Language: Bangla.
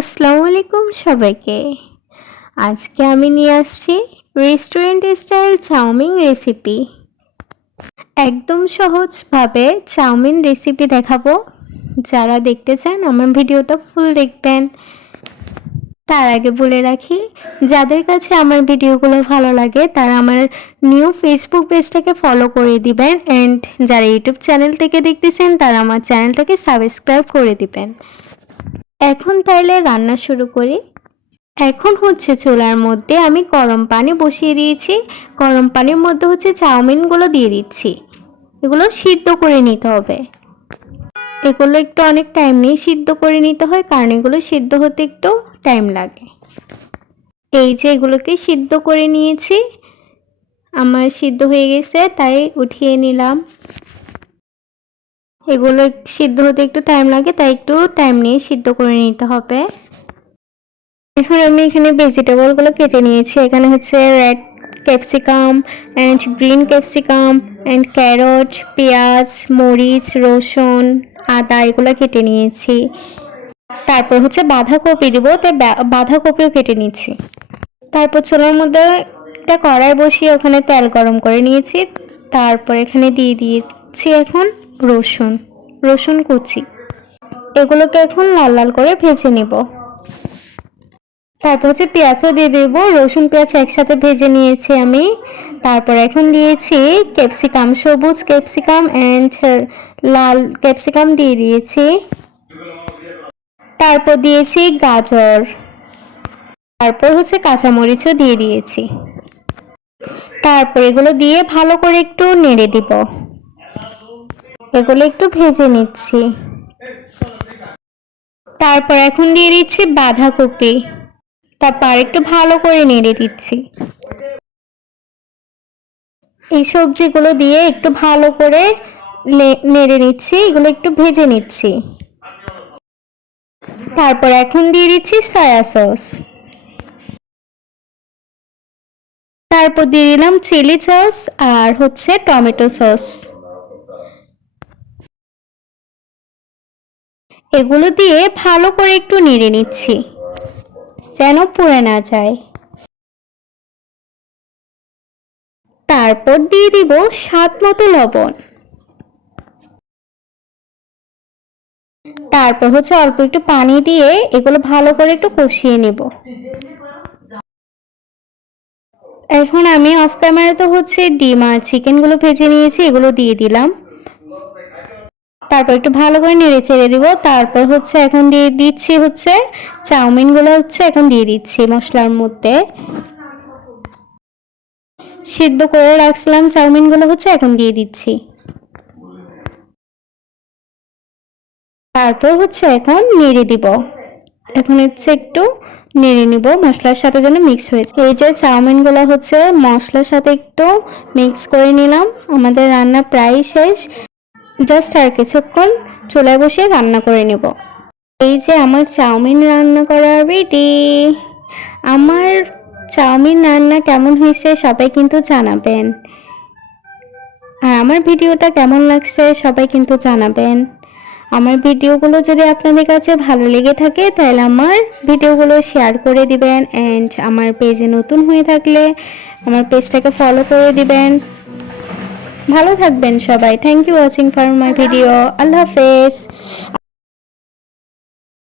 আসসালামু আলাইকুম সবাইকে। আজকে আমি নিয়ে আসছি রেস্টুরেন্ট স্টাইল চাউমিন রেসিপি। একদম সহজভাবে চাউমিন রেসিপি দেখাবো। যারা দেখতে চান আমার ভিডিওটা ফুল দেখবেন। তার আগে বলে রাখি, যাদের কাছে আমার ভিডিওগুলো ভালো লাগে তারা আমার নিউ ফেসবুক পেজটাকে ফলো করে দিবেন, অ্যান্ড যারা ইউটিউব চ্যানেল থেকে দেখতেছেন তারা আমার চ্যানেলটাকে সাবস্ক্রাইব করে দিবেন। এখন তাইলে রান্না শুরু করি। এখন হচ্ছে চুলার মধ্যে আমি গরম পানি বসিয়ে দিয়েছি। গরম পানির মধ্যে হচ্ছে চাউমিনগুলো দিয়ে দিচ্ছি। এগুলো সিদ্ধ করে নিতে হবে। এগুলো একটু অনেক টাইম নিয়ে সিদ্ধ করে নিতে হয়, কারণ এগুলো সিদ্ধ হতে একটু টাইম লাগে। এই যে এগুলোকে সিদ্ধ করে নিয়েছি, আমার সিদ্ধ হয়ে গেছে তাই উঠিয়ে নিলাম। এগুলো সিদ্ধ হতে একটু টাইম লাগে, তাই একটু টাইম নিয়ে সিদ্ধ করে নিতে হবে। এখন আমি এখানে ভেজিটেবলগুলো কেটে নিয়েছি। এখানে হচ্ছে red capsicum and green capsicum and carrot, পেঁয়াজ, মরিচ, রসুন, আদা এগুলো কেটে নিয়েছি। তারপর হচ্ছে বাঁধাকপি দিব, তাই বাঁধাকপিও কেটে নিচ্ছি। তারপর চুলার মধ্যে একটা কড়াই বসিয়ে ওখানে তেল গরম করে নিয়েছি। তারপর এখানে দিয়ে দিয়েছি এখন রসুন কুচি। এগুলোকে এখন লাল লাল করে ভেজে নেব। তারপর হচ্ছে পেঁয়াজও দিয়ে দেব। রসুন পেঁয়াজ একসাথে ভেজে নিয়েছি আমি। তারপর এখন দিয়েছি ক্যাপসিকাম, সবুজ ক্যাপসিকাম অ্যান্ড লাল ক্যাপসিকাম দিয়ে দিয়েছি। তারপর দিয়েছি গাজর। তারপর হচ্ছে কাঁচামরিচও দিয়ে দিয়েছি। তারপর এগুলো দিয়ে ভালো করে একটু নেড়ে দিব। এগুলো একটু ভেজে নিচ্ছি। তারপর এখন দিয়ে দিচ্ছি বাঁধাকপি। তারপর একটু ভালো করে নেড়ে দিচ্ছি। এই সবজিগুলো দিয়ে একটু ভালো করে নেড়ে নিচ্ছি, এগুলো একটু ভেজে নিচ্ছি। তারপর এখন দিয়ে দিচ্ছি সয়া সস। তারপর দিয়ে দিলাম চিলি সস আর হচ্ছে টমেটো সস। এগুলো দিয়ে ভালো করে একটু নেড়ে নিচ্ছি যেন পুড়ে না যায়। তারপর দিয়ে দিব স্বাদ মতো লবণ। তারপর হচ্ছে অল্প একটু পানি দিয়ে এগুলো ভালো করে একটু কষিয়ে নেব। এখন আমি অফ ক্যামেরাতে হচ্ছে ডিম আর চিকেনগুলো ভেজে নিয়েছি, এগুলো দিয়ে দিলাম। তারপর একটু ভালো করে নেড়ে চেড়ে দিব। তারপর হচ্ছে এখন দিয়ে দিচ্ছি হচ্ছে চাউমিনগুলো হচ্ছে এখন দিয়ে দিচ্ছি মশলার মধ্যে। সিদ্ধ করে রাখছিলাম চাউমিনগুলো হচ্ছে এখন দিয়ে দিচ্ছি। তারপর হচ্ছে এখন নেড়ে দিব। এখন হচ্ছে একটু নেড়ে নিব মশলার সাথে যেন মিক্স হয়ে যায়। এই যে চাউমিনগুলো হচ্ছে মশলার সাথে একটু মিক্স করে নিলাম। আমাদের রান্না প্রায় শেষ, জাস্ট আর কিছুক্ষণ চুলায় বসে রান্না করে নেব। এই যে আমার চাউমিন রান্না করা রেডি। আমার চাউমিন রান্না কেমন হয়েছে সবাই কিন্তু জানাবেন, আর আমার ভিডিওটা কেমন লাগছে সবাই কিন্তু জানাবেন। আমার ভিডিওগুলো যদি আপনাদের কাছে ভালো লেগে থাকে তাহলে আমার ভিডিওগুলো শেয়ার করে দিবেন, অ্যান্ড আমার পেজে নতুন হয়ে থাকলে আমার পেজটাকে ফলো করে দিবেন। ভালো থাকবেন সবাই। Thank you watching for my video. আল্লাহ হাফেজ।